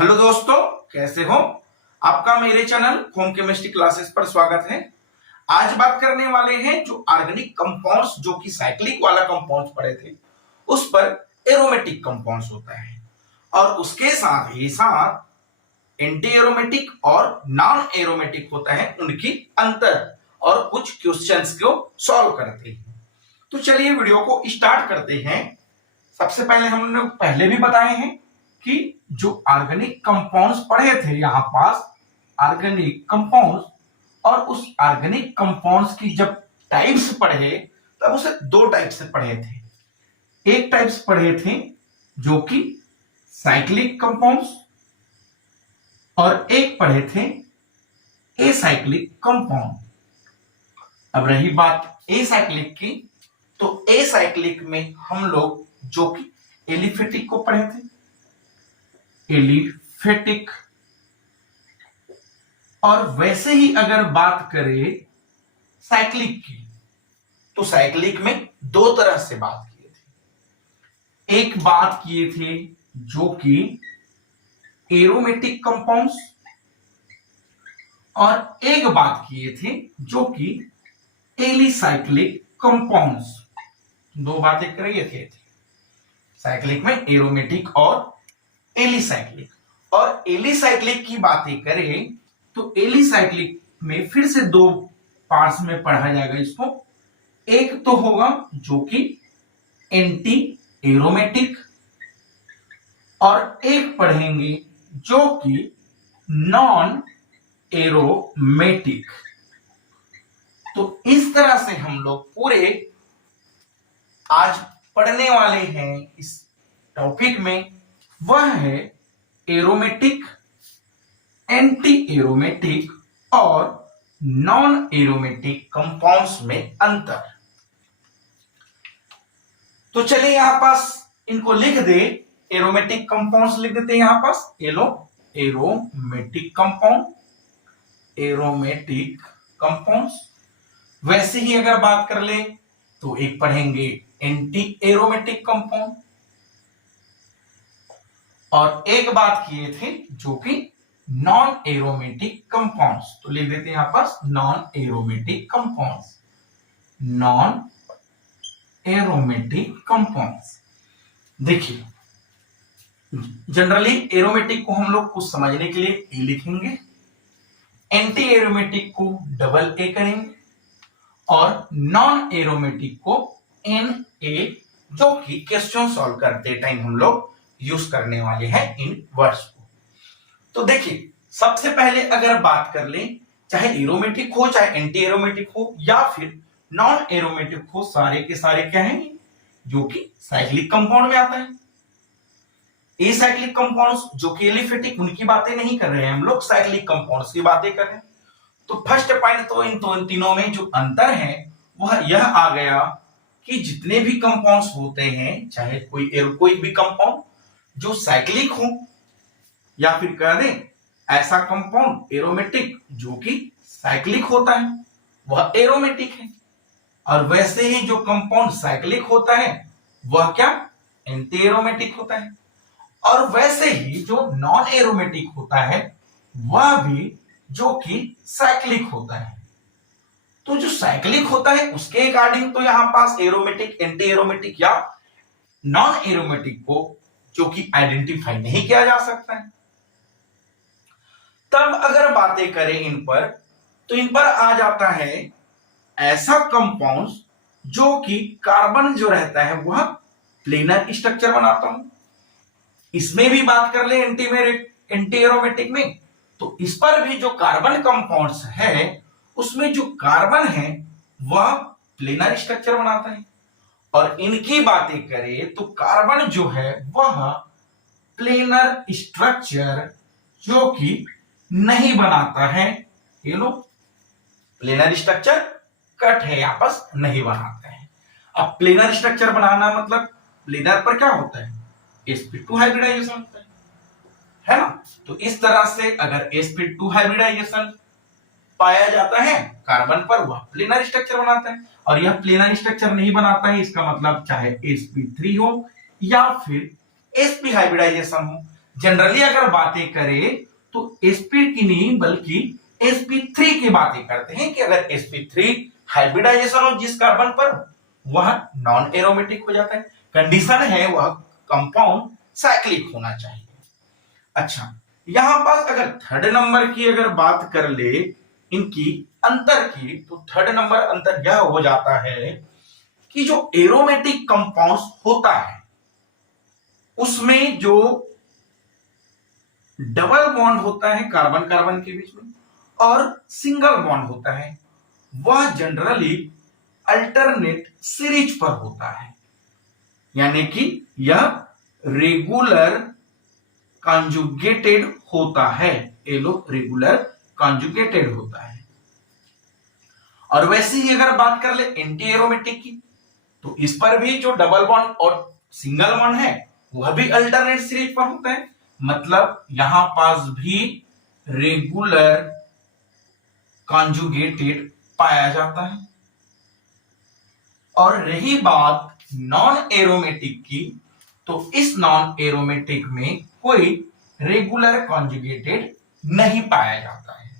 Hello दोस्तों, कैसे हो? आपका मेरे चैनल होम केमिस्ट्री क्लासेस पर स्वागत है। आज बात करने वाले हैं जो ऑर्गेनिक कंपाउंड्स जो कि साइक्लिक वाला कंपाउंड्स पढ़े थे उस पर एरोमेटिक कंपाउंड्स होता है और उसके साथ ही साथ एंटी एरोमेटिक और नॉन एरोमेटिक होता है, उनकी अंतर और कुछ क्वेश्चंस को सॉल्व करते हैं। तो चलिए वीडियो को स्टार्ट करते हैं। सबसे पहले हम लोग पहले भी बताए हैं कि जो ऑर्गेनिक कंपाउंड्स पढ़े थे यहां पास ऑर्गेनिक कंपाउंड्स, और उस ऑर्गेनिक कंपाउंड्स की जब टाइप्स पढ़े तब उसे दो टाइप से पढ़े थे। एक टाइप्स पढ़े थे जो कि साइक्लिक कंपाउंड्स और एक पढ़े थे एसाइक्लिक कंपाउंड। अब रही बात एसाइक्लिक की, तो एसाइक्लिक में हम लोग जो कि एलिफेटिक को पढ़े थे, एलिफेटिक। और वैसे ही अगर बात करें साइक्लिक की, तो साइक्लिक में दो तरह से बात किए थे। एक बात किए थे जो कि एरोमेटिक कंपाउंड्स और एक बात किए थे जो कि एलिसाइक्लिक कंपाउंड्स। दो बातें करिए थे साइक्लिक में, एरोमेटिक और एलिसाइक्लिक। और एलिसाइक्लिक की बातें करें तो एलिसाइक्लिक में फिर से दो पार्ट्स में पढ़ा जाएगा इसको। एक तो होगा जो कि एंटी एरोमेटिक और एक पढ़ेंगे जो कि नॉन एरोमेटिक। तो इस तरह से हम लोग पूरे आज पढ़ने वाले हैं इस टॉपिक में, वह है एरोमेटिक, एंटी एरोमेटिक और नॉन एरोमेटिक कंपाउंड्स में अंतर। तो चलिए यहां पास इनको लिख दे, एरोमेटिक कंपाउंड्स लिख देते हैं यहां पास, एरोमेटिक कंपाउंड, एरोमेटिक कंपाउंड्स। वैसे ही अगर बात कर ले तो एक पढ़ेंगे एंटी एरोमेटिक कंपाउंड और एक बात किए थे जो कि नॉन एरोमेटिक कंपाउंड्स। तो लिख देते हैं यहां पर non aromatic compounds, non aromatic compounds. देखिए जनरली एरोमेटिक को हम लोग कुछ समझने के लिए ए लिखेंगे, एंटी एरोमेटिक को डबल ए करेंगे और नॉन एरोमेटिक को एन ए, जो कि क्वेश्चन सॉल्व करते टाइम हम लोग यूज करने वाले हैं इन वर्ड्स को। तो देखिए सबसे पहले अगर बात कर लें, चाहे एरोमेटिक हो चाहे एंटी एरोमेटिक हो या फिर नॉन एरोमेटिक हो, सारे के सारे क्या हैं जो कि साइक्लिक कंपाउंड में आता है। एसाइक्लिक कंपाउंड्स जो कि एलिफेटिक, उनकी बातें नहीं कर रहे हैं हम लोग, साइक्लिक कंपाउंड्स की बातें कर रहे हैं। तो फर्स्ट पॉइंट तो इन तीनों में जो अंतर है वह यह आ गया कि जितने भी कंपाउंड्स होते हैं, चाहे कोई भी कंपाउंड जो साइक्लिक हो या फिर कह दें ऐसा कंपाउंड एरोमेटिक जो कि साइक्लिक होता है वह एरोमेटिक है, और वैसे ही जो कंपाउंड साइक्लिक होता है वह क्या एंटी एरोमेटिक होता है, और वैसे ही जो नॉन एरोमेटिक होता है वह भी जो कि साइक्लिक होता है। तो जो साइक्लिक होता है उसके अकॉर्डिंग तो यहां पास एरोमेटिक, एंटी एरोमेटिक या नॉन एरोमेटिक को जो कि आइडेंटिफाई नहीं किया जा सकता है। तब अगर बातें करें इन पर, तो इन पर आ जाता है ऐसा कंपाउंड जो कि कार्बन जो रहता है वह प्लेनर स्ट्रक्चर बनाता हूं। इसमें भी बात कर ले एंटी एरोमेटिक में, तो इस पर भी जो कार्बन कंपाउंड्स है उसमें जो कार्बन है वह प्लेनर स्ट्रक्चर बनाता है, और इनकी बातें करें तो कार्बन जो है वह प्लेनर स्ट्रक्चर जो कि नहीं बनाता है। ये लो प्लेनर स्ट्रक्चर कट है, आपस नहीं बनाते हैं। अब प्लेनर स्ट्रक्चर बनाना मतलब प्लेनर पर क्या होता है, sp2 हाइब्रिडाइजेशन होता है ना। तो इस तरह से अगर sp2 हाइब्रिडाइजेशन पाया जाता है कार्बन पर, वह प्लेनर स्ट्रक्चर बनाता है, और यह प्लेनर स्ट्रक्चर नहीं बनाता है इसका मतलब चाहे sp3 हो या फिर sp हाइब्रिडाइजेशन हो, जनरली अगर बातें करें तो sp की नहीं बल्कि sp3 की बातें करते हैं कि अगर sp3 हाइब्रिडाइजेशन हो जिस कार्बन पर वह नॉन एरोमेटिक हो जाता है। कंडीशन है वह कंपाउंड साइक्लिक होना चाहिए। अच्छा, यहां पास अगर थर्ड नंबर की अगर बात कर ले इनकी अंतर की, तो थर्ड नंबर अंतर यह हो जाता है कि जो एरोमेटिक कंपाउंड्स होता है उसमें जो डबल बॉन्ड होता है कार्बन कार्बन के बीच में और सिंगल बॉन्ड होता है वह जनरली अल्टरनेट सीरीज पर होता है, यानी कि यह रेगुलर कॉन्जुगेटेड होता है। ये लोग रेगुलर कॉन्जुगेटेड होता है। और वैसे ही अगर बात कर ले एंटी एरोमेटिक की, तो इस पर भी जो डबल बॉन्ड और सिंगल बॉन्ड है वह भी अल्टरनेट सीरीज पर होता है, मतलब यहां पास भी रेगुलर कॉन्जुगेटेड पाया जाता है। और रही बात नॉन एरोमेटिक की, तो इस नॉन एरोमेटिक में कोई रेगुलर कॉन्जुगेटेड नहीं पाया जाता है।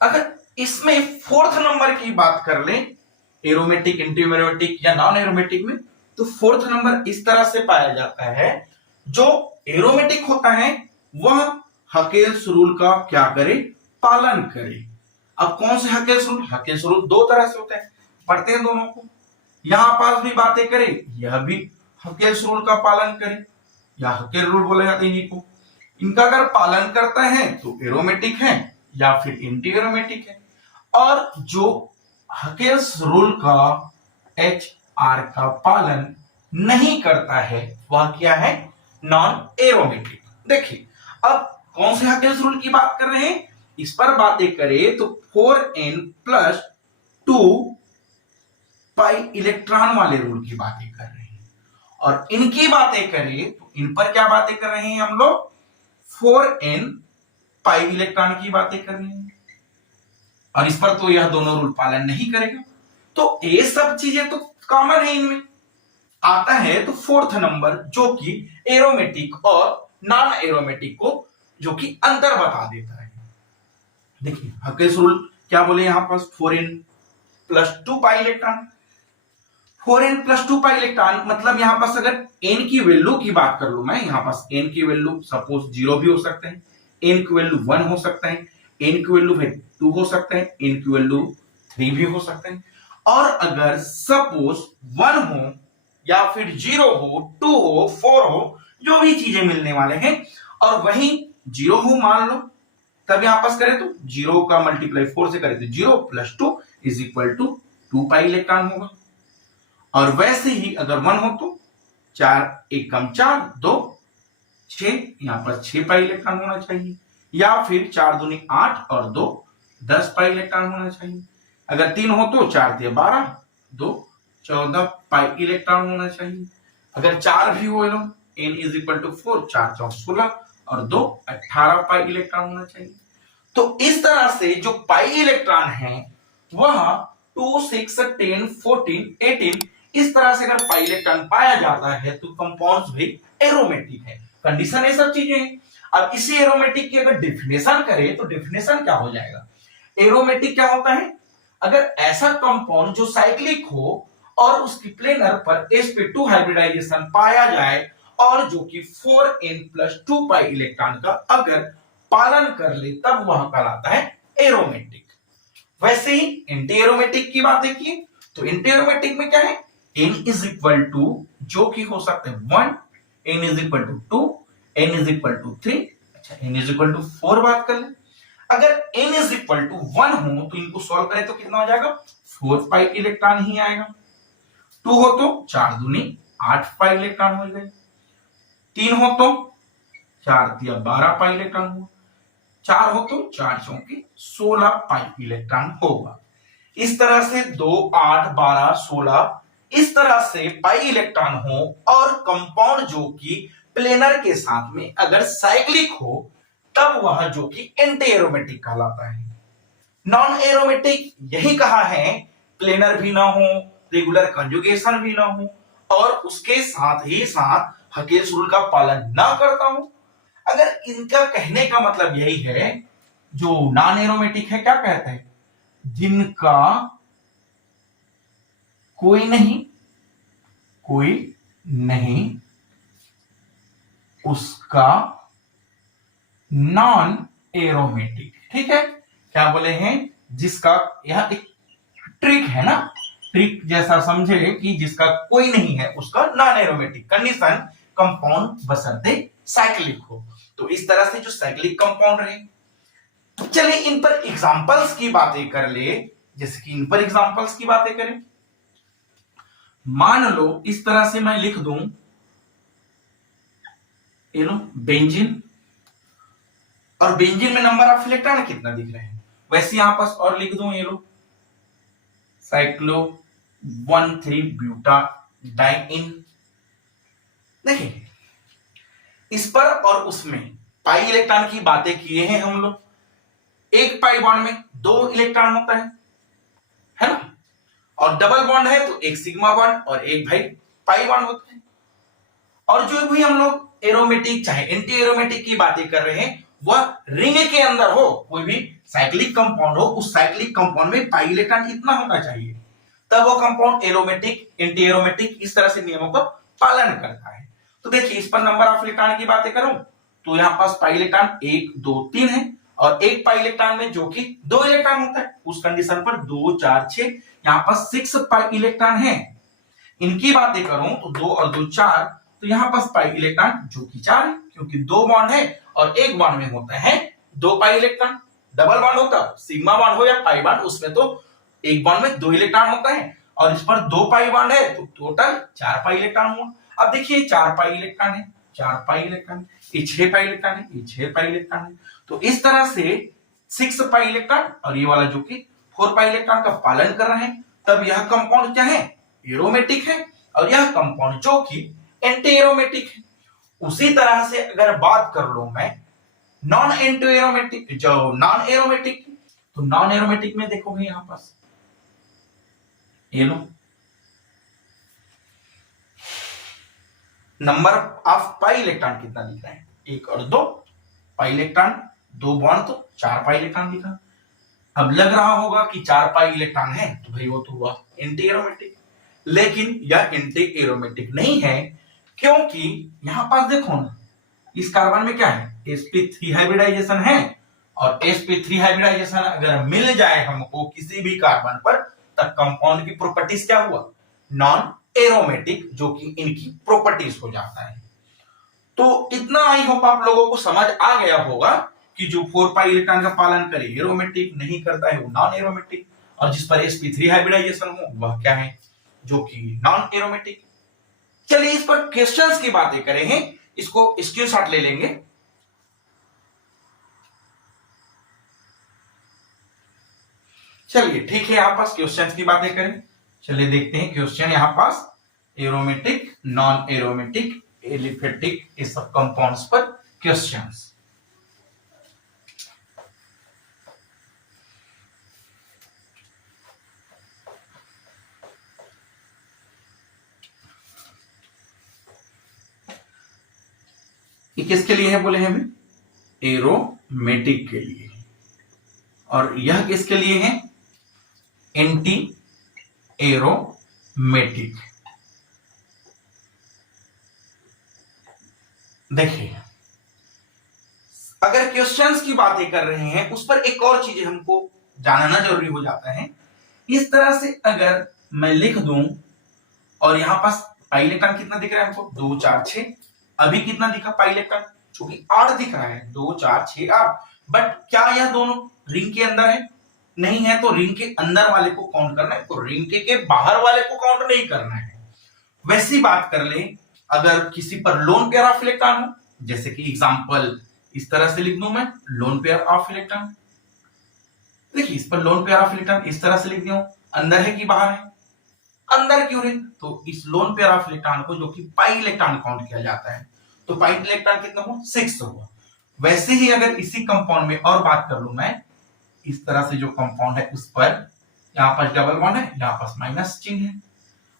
अगर इसमें फोर्थ नंबर की बात कर ले एरोमेटिक, एंटी एरोमेटिक या नॉन एरोमेटिक में, तो फोर्थ नंबर इस तरह से पाया जाता है जो एरोमेटिक होता है वह हकेल्स रूल का क्या करे, पालन करे। अब कौन से हकेल्स रूल? हकेल्स रूल दो तरह से होते हैं, पढ़ते हैं दोनों को। यहां पास भी बातें करें यह भी हकेल्स रूल का पालन करे या हकेल रूल बोले जाते हैं इनको। इनका अगर पालन करता है तो एरोमेटिक है या फिर एंटी एरोमेटिक है। और जो हकेल्स रूल का HR का पालन नहीं करता है वह क्या है, नॉन एरोमेटिक। देखिए अब कौन से हकेल्स रूल की बात कर रहे हैं, इस पर बातें करें तो 4n+2 पाई इलेक्ट्रॉन वाले रूल की बातें कर रहे हैं। और इनकी बातें करें तो इन पर क्या बातें कर रहे हैं हम लोग, 4n पाई इलेक्ट्रॉन की बातें कर रहे हैं। और इस पर तो यह दोनों रूल पालन नहीं करेगा। तो ये सब चीजें तो कॉमन है, इनमें आता है तो फोर्थ नंबर जो कि एरोमेटिक और नॉन एरोमेटिक को जो कि अंतर बता देता है। देखिए हकेल्स रूल क्या बोले यहां पास, 4n+2 pi electron. 4n+2 pi electron मतलब यहां पास अगर n की वैल्यू की बात कर लू मैं, यहां पास n की वैल्यू सपोज 0 भी हो सकते हैं, n की वैल्यू 1 हो सकता है, n की वैल्यू 2 हो सकता है, n की वैल्यू 3 भी हो सकता है। और अगर सपोज 1 हो या फिर 0 हो, 2 हो, 4 हो, जो भी चीजें मिलने वाले हैं, और वही 0 हो मान लो, तब यहां पास करें तो 0 का मल्टीप्लाई 4 से करें तो 0+2 = 2 पाई इलेक्ट्रॉन होगा। और वैसे ही अगर 1 हो तो 4 1 कम 4 2 6, यहां पर 6 पाई इलेक्ट्रॉन होना चाहिए, या फिर 4 दूनी 8 और 2 10 पाई इलेक्ट्रॉन होना चाहिए। अगर 3 हो तो 4 3 12 2 14 पाई इलेक्ट्रॉन होना चाहिए। अगर 4 भी हो n = 4 4 4 16 और 2 18 पाई इलेक्ट्रॉन होना चाहिए। तो इस तरह से जो पाई इलेक्ट्रॉन है वह 2 6 10 14 18 इस तरह से अगर पाई इलेक्ट्रॉन पाया जाता है तो कंपाउंड्स भी एरोमेटिक है। कंडीशन ये सब चीजें हैं। अब इसी एरोमेटिक की अगर डेफिनेशन करें तो डेफिनेशन क्या हो जाएगा, एरोमेटिक क्या होता है, अगर ऐसा कंपाउंड जो साइक्लिक हो और उसकी प्लेनर पर sp2 हाइब्रिडाइजेशन पाया जाए और जो कि 4n+2 पाई इलेक्ट्रॉन का अगर पालन कर ले तब वह कहलाता है एरोमेटिक। वैसे ही एंटी एरोमेटिक की बातें की तो एंटी एरोमेटिक में क्या है, n = जो कि हो सकते हैं 1, n = 2, n = 3। अच्छा n = 4 बात कर ले, अगर n = 1 हो तो इनको सॉल्व करें तो कितना हो जाएगा, 4 पाई इलेक्ट्रॉन ही आएगा। 2 हो तो 4 दूनी 8 पाई इलेक्ट्रॉन हो गए, 3 हो तो 4 3 12 पाई इलेक्ट्रॉन होगा, 4 हो तो 4 चौके 16 पाई इलेक्ट्रॉन होगा। इस तरह से 2 8 12 16 इस तरह से पाई इलेक्ट्रॉन हो और कंपाउंड जो कि प्लेनर के साथ में अगर साइक्लिक हो तब वह जो कि एंटी एरोमेटिक कहलाता है। नॉन एरोमेटिक यही कहा है, प्लेनर भी ना हो, रेगुलर कंजुगेशन भी ना हो और उसके साथ ही साथ हकेल्स रूल का पालन ना करता हूं। अगर इनका कहने का मतलब यही है, जो नॉन एरोमेटिक है क्या कहता है, जिनका कोई नहीं उसका नॉन एरोमेटिक। ठीक है, क्या बोले हैं, जिसका, यह एक ट्रिक है ना, ट्रिक जैसा समझे कि जिसका कोई नहीं है उसका नॉन एरोमेटिक कंडीशन कंपाउंड बशर्ते साइक्लिक हो। तो इस तरह से जो साइक्लिक कंपाउंड रहे। तो चलिए इन पर एग्जांपल्स की बातें कर ले, जैसे कि इन पर एग्जांपल्स की बातें करें। मान लो इस तरह से मैं लिख दूं, ये लो बेंजीन, और बेंजीन में नंबर ऑफ इलेक्ट्रॉन कितना दिख रहे हैं, वैसे यहां पास और लिख दूं, ये लो साइक्लो 1,3-ब्यूटाडाइइन। देखिए इस पर और उसमें पाई इलेक्ट्रॉन की बातें किए हैं हम लोग। एक पाई बॉन्ड में 2 इलेक्ट्रॉन होता है ना, और डबल बॉन्ड है तो एक सिग्मा बॉन्ड और एक भाई पाई बॉन्ड होता है। और जो भी हम लोग एरोमेटिक चाहे एंटी एरोमेटिक की बातें कर रहे हैं, वह रिंग के अंदर हो, कोई भी साइक्लिक कंपाउंड हो, उस साइक्लिक कंपाउंड में पाई इलेक्ट्रॉन इतना होना चाहिए, तब वो कंपाउंड एरोमेटिक एंटी एरोमेटिक इस तरह से नियमों का पालन करता है। तो देखिए इस पर नंबर ऑफ इलेक्ट्रॉन की बातें करूं तो यहां पास पाई इलेक्ट्रॉन 1 2 3 है, और एक पाई इलेक्ट्रॉन में जो कि 2 इलेक्ट्रॉन होता है, उस कंडीशन पर 2 4 6 यहां पास 6 पाई इलेक्ट्रॉन है। इनकी बातें करूं तो 2 और 2 4, तो यहां पास पाई इलेक्ट्रॉन जो कि 4 है, क्योंकि 2 बॉन्ड है और एक बॉन्ड में होता है 2 पाई इलेक्ट्रॉन। डबल बॉन्ड होता सिग्मा बॉन्ड हो या पाई बॉन्ड, उसमें तो एक बॉन्ड में 2 इलेक्ट्रॉन होता है, और इस पर 2 पाई बॉन्ड है तो टोटल 4 पाई इलेक्ट्रॉन हुआ। अब देखिए 4 पाई इलेक्ट्रॉन है, 4 पाई इलेक्ट्रॉन, ये 6 पाई इलेक्ट्रॉन है, ये 6 पाई इलेक्ट्रॉन है। तो इस तरह से 6 पाई इलेक्ट्रॉन और ये वाला जो कि 4 पाई इलेक्ट्रॉन का पालन कर रहे हैं, तब यह कंपाउंड क्या है, एरोमेटिक है, और यह कंपाउंड जो कि एंटी एरोमेटिक है। उसी तरह से अगर बात कर लूं मैं नॉन एंटी एरोमेटिक, जो नॉन एरोमेटिक, तो नॉन एरोमेटिक में देखोगे यहां पास ये लो नंबर ऑफ पाई इलेक्ट्रॉन कितना दिख रहा है, 1 और 2 पाई इलेक्ट्रॉन, 2 बॉन्ड तो 4 पाई इलेक्ट्रॉन दिखा। अब लग रहा होगा कि 4 पाई इलेक्ट्रॉन है तो भाई वो तो हुआ एंटी एरोमेटिक, लेकिन यह एंटी एरोमेटिक नहीं है, क्योंकि यहां पास देखो ना, इस कार्बन में क्या है, sp3 हाइब्रिडाइजेशन है, और sp3 हाइब्रिडाइजेशन अगर मिल जाए हमको किसी भी कार्बन पर, तब कंपाउंड की प्रॉपर्टीज क्या हुआ, नॉन एरोमेटिक, जो कि इनकी प्रॉपर्टीज हो जाता है। तो इतना आई होप आप लोगों को समझ आ गया होगा कि जो 4 पाई इलेक्ट्रॉन का पालन करे एरोमेटिक, नहीं करता है वो नॉन एरोमेटिक, और जिस पर sp3 हाइब्रिडाइजेशन हो वह क्या है, जो कि नॉन एरोमेटिक। चलिए इस पर क्वेश्चंस की बातें करें हैं, इसको स्क्रीनशॉट ले लेंगे। चलिए ठीक है, यहां पास क्वेश्चंस की बातें करें। चलिए देखते हैं क्वेश्चन यहां पास एरोमेटिक, नॉन एरोमेटिक, एलिफेटिक, इस सब कंपाउंड्स पर क्वेश्चंस। ये किसके लिए है बोले हमें, एरोमेटिक के लिए, और यह किसके लिए है, एंटी एरोमेटिक। देखिए अगर क्वेश्चंस की बातें कर रहे हैं, उस पर एक और चीज हमको जानना जरूरी हो जाता है। इस तरह से अगर मैं लिख दूं, और यहां पास पाई इलेक्ट्रॉन कितना दिख रहा है हमको, 2 4 6, अभी कितना दिखा पाई इलेक्ट्रॉन, चूंकि 8 दिख रहा है, 2 4 6 8, बट क्या यह दोनों रिंग के अंदर है, नहीं है, तो रिंग के अंदर वाले को काउंट करना है, तो रिंग के बाहर वाले को काउंट नहीं करना है। वैसी बात कर ले, अगर किसी पर लोन पेयर ऑफ इलेक्ट्रॉन हो, जैसे कि एग्जांपल इस तरह से लिख दूं मैं, लोन पेयर ऑफ इलेक्ट्रॉन। देखिए इस पर लोन पेयर ऑफ इलेक्ट्रॉन इस तरह से लिख दिया, अंदर है कि बाहर है, अंदर क्यों है, तो इस लोन पेयर ऑफ इलेक्ट्रॉन को जो कि पाई इलेक्ट्रॉन काउंट किया जाता है, तो पाई इलेक्ट्रॉन कितना हुआ, 6 हुआ। वैसे ही अगर इसी कंपाउंड में और बात कर लूं मैं, इस तरह से जो कंपाउंड है उस पर यहां पास डबल बॉन्ड है, यहां पास माइनस चिन्ह है,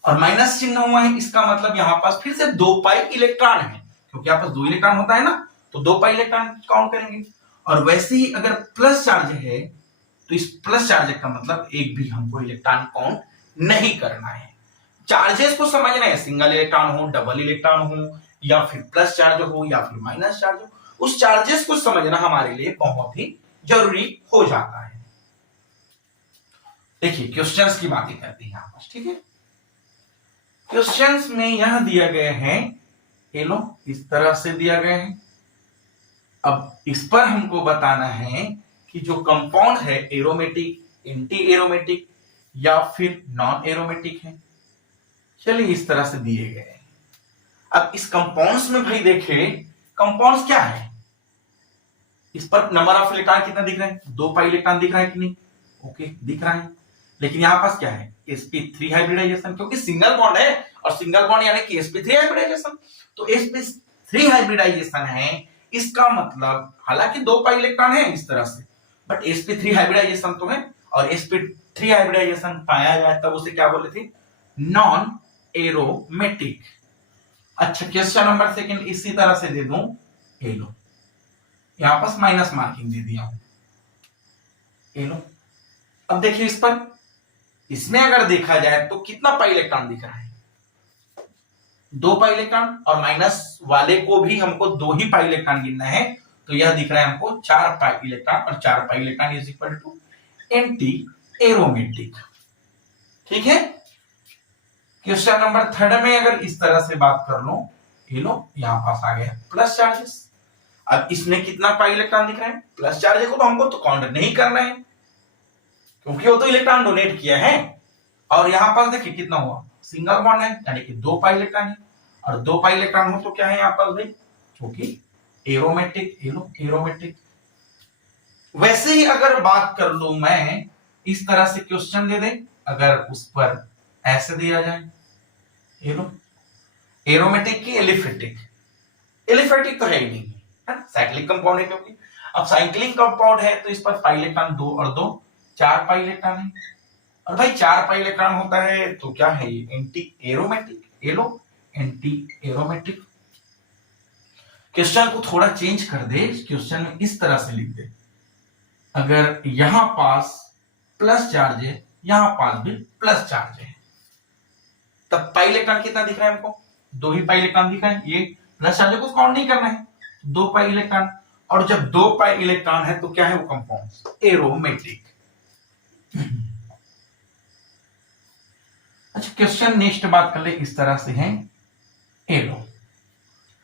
और माइनस चिन्ह हुआ है, इसका मतलब यहां पास फिर से 2 पाई इलेक्ट्रॉन है, क्योंकि यहाँ पास 2 इलेक्ट्रॉन होता है ना, तो 2 पाई इलेक्ट्रॉन काउंट करेंगे। और वैसे ही अगर प्लस चार्ज है तो इस प्लस चार्ज का मतलब एक भी हमको इलेक्ट्रॉन काउंट नहीं करना है। चार्जेस को समझना है, सिंगल इलेक्ट्रॉन हो, डबल इलेक्ट्रॉन हो, या फिर प्लस चार्ज हो या फिर माइनस चार्ज हो, उस चार्जेस को समझना हमारे लिए बहुत ही जरूरी हो जाता है। देखिए क्वेश्चंस की बातें करते हैं यहां पर, ठीक है। क्वेश्चंस में यह दिया गया है, ये लो इस तरह से दिया गया है। अब इस पर हमको बताना है कि जो कंपाउंड है एरोमेटिक, एंटी एरोमेटिक या फिर नॉन एरोमेटिक है। चलिए इस तरह से दिए गए हैं। अब इस कंपाउंड्स में भाई देखे, कंपाउंड्स क्या है, इस पर नंबर ऑफ इलेक्ट्रॉन कितना दिख रहा है, 2 पाई इलेक्ट्रॉन दिख रहा है कि नहीं, ओके दिख रहा है। लेकिन यहां पास क्या है, sp3 हाइब्रिडाइजेशन, क्योंकि सिंगल बॉन्ड है और सिंगल बॉन्ड यानी कि sp3 हाइब्रिडाइजेशन, तो sp3 हाइब्रिडाइजेशन है, इसका मतलब हालांकि 2 पाई इलेक्ट्रॉन है इस तरह से, बट sp3 हाइब्रिडाइजेशन तो है, और sp3 हाइब्रिडाइजेशन पाया जाए तब उसे क्या बोले थे, नॉन एरोमेटिक। अच्छा क्वेश्चन नंबर सेकंड इसी तरह से दे दूं, ये लो यहां पास माइनस मार्किंग दे दिया हूं, ये लो। अब देखिए इस पर, इसमें अगर देखा जाए तो कितना पाई इलेक्ट्रॉन दिख रहा है, 2 पाई इलेक्ट्रॉन, और माइनस वाले को भी हमको 2 ही पाई इलेक्ट्रॉन गिनना है, तो यह दिख रहा है हमको 4 पाई इलेक्ट्रॉन, और 4 pi electron is equal to antiaromatic, ठीक है। क्वेश्चन नंबर थर्ड में अगर इस तरह से बात कर लो, ये लो यहां पास आ गया प्लस चार्जेस। अब इसमें कितना पाई इलेक्ट्रॉन दिख रहा है, प्लस चार्ज को तो हमको तो काउंट नहीं करना है, क्योंकि वो तो इलेक्ट्रॉन डोनेट किया है। और यहां पास देखिए कितना हुआ, सिंगल बॉन्ड है यानी कि 2 पाई इलेक्ट्रॉन है, और 2 पाई इलेक्ट्रॉन हो तो क्या है यहां पास भाई, क्योंकि एरोमेटिक, ये लो एरोमेटिक। वैसे ही अगर बात कर लूं मैं, इस तरह से क्वेश्चन दे दे, अगर उस पर ऐसे दिया जाए, ये लो एरोमेटिक की एलिफेटिक, एलिफेटिक तो है ही नहीं है, साइक्लिक कंपाउंड है, क्योंकि अब साइक्लिक कंपाउंड है तो इस पर पाई इलेक्ट्रॉन 2 और 2 4 पाई इलेक्ट्रॉन है, और भाई 4 पाई इलेक्ट्रॉन होता है तो क्या है ये, एंटी एरोमेटिक, ये लो एंटी एरोमेटिक। क्वेश्चन को थोड़ा चेंज कर दे, क्वेश्चन में इस तरह से लिख दे, अगर यहां पास प्लस चार्ज है, यहां पास भी प्लस चार्ज है, तब पाई इलेक्ट्रॉन कितना दिख रहा है हमको, 2 ही पाई इलेक्ट्रॉन दिख रहा है, ये प्लस चार्ज को काउंट नहीं करना है, 2 पाई इलेक्ट्रॉन, और जब 2 पाई इलेक्ट्रॉन है तो क्या है वो कंपाउंड एरोमेटिक। अच्छा क्वेश्चन नेक्स्ट बात कर ले, इस तरह से है, एरो।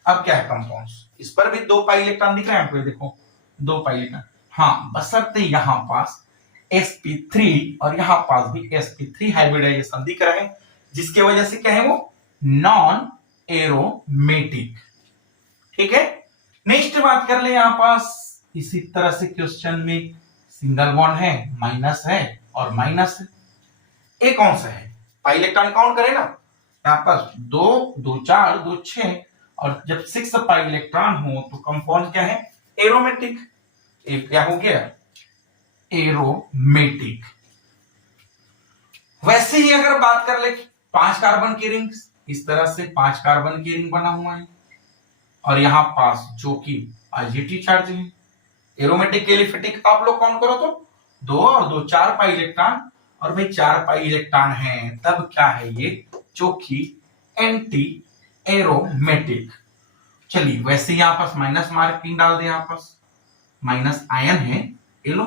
अब क्या है कंपाउंड्स, इस पर भी 2 पाई इलेक्ट्रॉन दिख रहे हैं आपको, देखो 2 पाई इलेक्ट्रॉन, हाँ बशर्ते यहां पास sp3 और यहां पास भी sp3 हाइब्रिडाइजेशन दिख रहा है, जिसकी वजह से क्या है वो नॉन एरोमेटिक, ठीक है। नेक्स्ट बात कर ले, यहां पास इसी तरह से क्वेश्चन में सिंगल बॉन्ड है, माइनस है और माइनस है, ये कौन सा है, पाई इलेक्ट्रॉन काउंट करें ना, यहां पास 2 2 4 2 6, और जब 6 पाई इलेक्ट्रॉन हो तो कंपाउंड क्या है, एरोमेटिक, एक क्या हो गया एरोमेटिक। वैसे ही अगर बात कर ले 5 कार्बन की रिंग्स, इस तरह से 5 कार्बन की रिंग बना हुआ है, और यहां पास जो कि पॉजिटिव चार्ज है, एरोमेटिक एलिफेटिक आप लोग काउंट करो तो 2 और 2 4 पाई इलेक्ट्रॉन, और भाई 4 पाई इलेक्ट्रॉन है तब क्या है ये, जो कि एंटी एरोमेटिक। चलिए वैसे यहां पास माइनस मार्किंग डाल दे, यहां पास माइनस आयन है, ये लो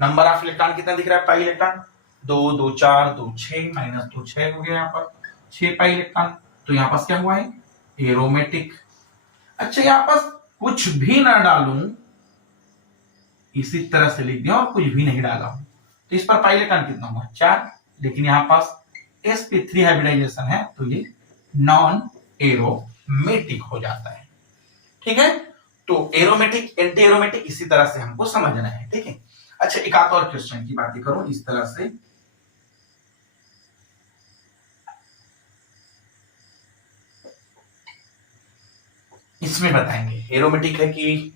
नंबर ऑफ इलेक्ट्रॉन कितना दिख रहा है, पाई इलेक्ट्रॉन 2 2 4 2 6, माइनस 2 6 हो गया, यहाँ पर 6 पाई इलेक्ट्रॉन, तो यहाँ पास क्या हुआ है एरोमेटिक। अच्छा यहाँ पास कुछ भी ना डालूं, इसी तरह से लिख दिया और कुछ भी नहीं डाला हूं, तो इस पर पाई इलेक्ट्रॉन कितना हुआ 4, लेकिन यहाँ पास sp3 हाइब्रिडाइजेशन है तो ये नॉन एरोमेटिक हो जाता है, ठीक है। तो एरोमेटिक एंटी एरोमेटिक इसी तरह से हमको समझना है, ठीक है। अच्छा एक आध और क्वेश्चन की बातें करूं, इस तरह से इसमें बताएंगे एरोमेटिक है कि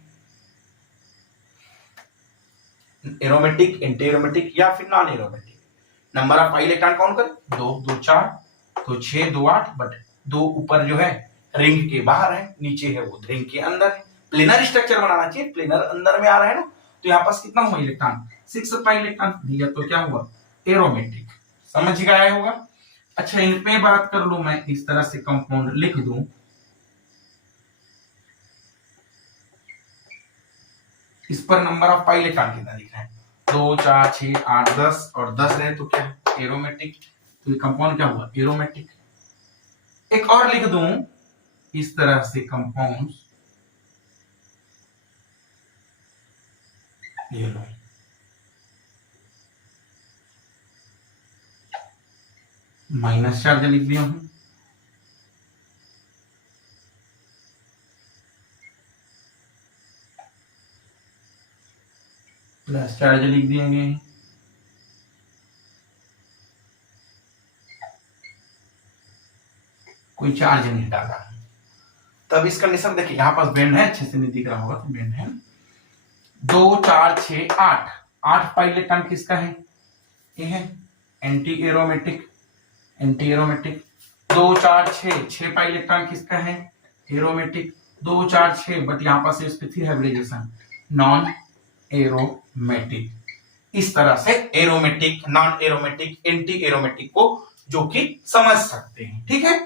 एरोमेटिक, एंटी एरोमेटिक या फिर non aromatic. Number of pi electron count करें 2 2 4, तो 6 2 8, बट 2 ऊपर जो है रिंग के बाहर है, नीचे है वो रिंग के अंदर है। प्लेनर स्ट्रक्चर बनाना चाहिए, प्लेनर अंदर में आ रहा है ना, तो यहाँ पास कितना हुआ इलेक्ट्रॉन, 6 पाई इलेक्ट्रॉन दिया, तो क्या हुआ एरोमेटिक। समझ गया होगा। अच्छा इन पे बात कर लू मैं, इस तरह से कंपाउंड लिख दूं, इस पर नंबर ऑफ पाई इलेक्ट्रॉन कितना दिख रहा है, 2 4 6 8 10, और 10 रहे तो क्या एरोमेटिक, तो ये कंपाउंड क्या हुआ एरोमेटिक। एक और लिख दूं इस तरह से कंपाउंड, ये लो माइनस चार्ज लिख दिया हूं, प्लस चार्ज लिख दिए गए, कोई चार्ज नहीं डाला। तब इस कंडीशन देखिए यहां पास बेंड है, अच्छे से नहीं दिख रहा होगा तो बेंड है, 2 4 6 8, 8 पाई इलेक्ट्रॉन किसका है, ये है anti aromatic, anti aromatic. 2 4 6, 6 pi electron किसका है एरोमेटिक, 2 4 6, बट यहां पास sp3 हाइब्रिडाइजेशन नॉन एरोमेटिक। इस तरह से aromatic, non aromatic, anti aromatic को जो कि समझ सकते हैं, ठीक है।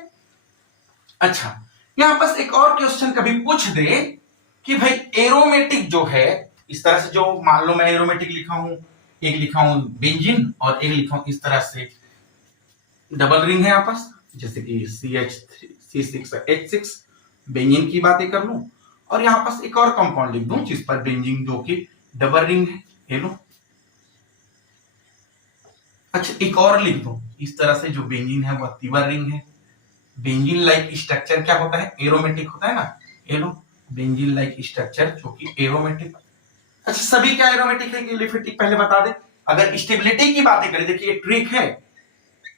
अच्छा यहां पास एक और क्वेश्चन कभी पूछ दे कि भाई एरोमेटिक जो है, इस तरह से जो मान लो मैं एरोमेटिक लिखा हूं, एक लिखा हूं बेंजीन और एक लिखा हूं इस तरह से डबल रिंग है आपस, जैसे कि C6H6 बेंजीन की बातें कर लूं, और यहां पास एक और कंपाउंड लिख दूं जिस पर बेंजीन जो कि डबल रिंग है, ये लो। अच्छा एक और लिख दूं इस तरह से जो बेंजीन है वह तीवर रिंग है, बेंजीन लाइक स्ट्रक्चर क्या होता है एरोमेटिक होता है ना, ये लो बेंजीन लाइक स्ट्रक्चर जो कि एरोमेटिक। अच्छा सभी क्या एरोमेटिक है कि एलिफेटिक पहले बता दे। अगर स्टेबिलिटी की बातें करें, देखिए ट्रिक है,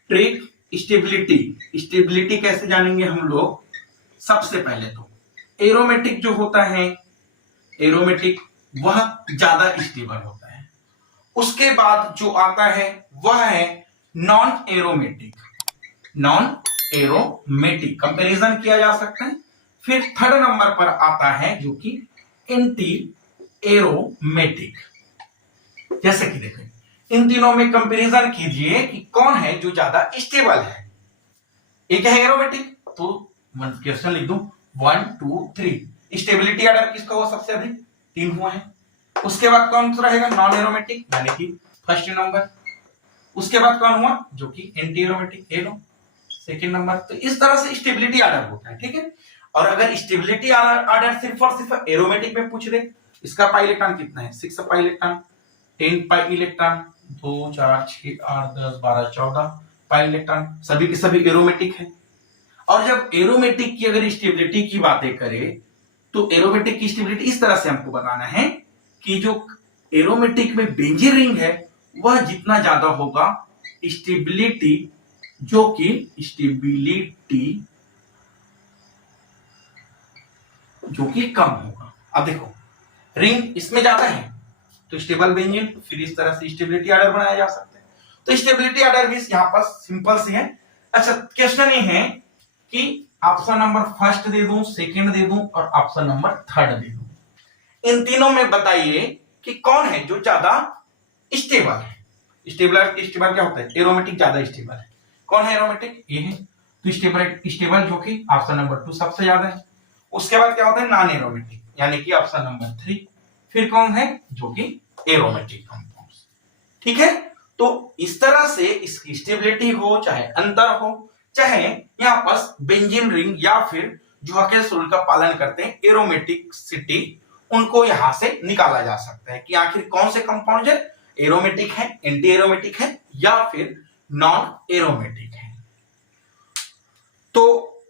ट्रिक स्टेबिलिटी, स्टेबिलिटी कैसे जानेंगे हम लोग, सबसे पहले तो एरोमेटिक जो होता है, एरोमेटिक वह ज्यादा स्टेबल होता है, उसके बाद जो आता है वह है non aromatic, non aromatic comparison किया जा सकता है। फिर थर्ड नंबर पर आता है जो कि एंटी एरोमेटिक। जैसे कि देखो इन तीनों में कंपैरिजन कीजिए कि कौन है जो ज्यादा स्टेबल है। एक है एरोमेटिक, तो क्वेश्चन लिख दूं 1 2 3, स्टेबिलिटी ऑर्डर किसका हुआ सबसे अधिक, 3 हुआ है। उसके बाद कौन सा रहेगा नॉन एरोमेटिक यानी कि फर्स्ट नंबर, उसके बाद कौन हुआ जो कि anti aromatic arrow second number. तो इस तरह से स्टेबिलिटी ऑर्डर होता है, ठीक है। और अगर स्टेबिलिटी ऑर्डर सिर्फ और सिर्फ एरोमेटिक में पूछ दे, इसका पाई इलेक्ट्रॉन कितना है 6 pi electron, 10 pi electron, 2 4 6 8 10 12 14 pi electron, सभी के सभी एरोमेटिक है। और जब एरोमेटिक की अगर स्टेबिलिटी की बातें करें तो एरोमेटिक की स्टेबिलिटी इस तरह से हमको बताना है कि जो एरोमेटिक में बेंजीन रिंग है वह जितना ज्यादा होगा स्टेबिलिटी, जो कि स्टेबिलिटी जो कि कम होगा। अब देखो रिंग इसमें ज्यादा है तो स्टेबल बेंजीन, फिर इस तरह से स्टेबिलिटी ऑर्डर बनाया जा सकता है। तो स्टेबिलिटी ऑर्डर भी यहां पर सिंपल सी है। अच्छा क्वेश्चन ये है कि ऑप्शन नंबर फर्स्ट दे दूं, सेकंड दे दूं और ऑप्शन नंबर थर्ड दे दूं, इन तीनों में बताइए कि कौन है जो ज्यादा स्टेबल है। स्टेबल क्या होता है एरोमेटिक ज्यादा स्टेबल है, कौन है एरोमेटिक ये है, तो स्टेबल जो कि ऑप्शन नंबर 2 सबसे ज्यादा है। उसके बाद क्या होता है नॉन एरोमेटिक यानी कि ऑप्शन नंबर 3, फिर कौन है जो कि एरोमेटिक कंपाउंड्स, ठीक है। तो इस तरह से इसकी स्टेबिलिटी हो चाहे अंतर हो, चाहे यहां पर बेंजीन रिंग या फिर जो हकेल्स रूल का पालन करते हैं एरोमेटिक सिटी, उनको यहां से निकाला जा सकता है कि आखिर कौन से कंपाउंड है एरोमेटिक है, एंटी एरोमेटिक है या फिर नॉन एरोमेटिक है। तो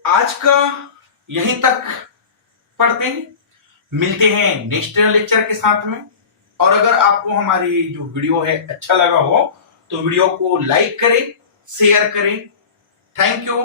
आज का यहीं तक पढ़ते हैं, मिलते हैं नेक्स्ट लेक्चर के साथ में। और अगर आपको हमारी जो वीडियो है अच्छा लगा हो तो वीडियो को लाइक करें, शेयर करें। Thank you.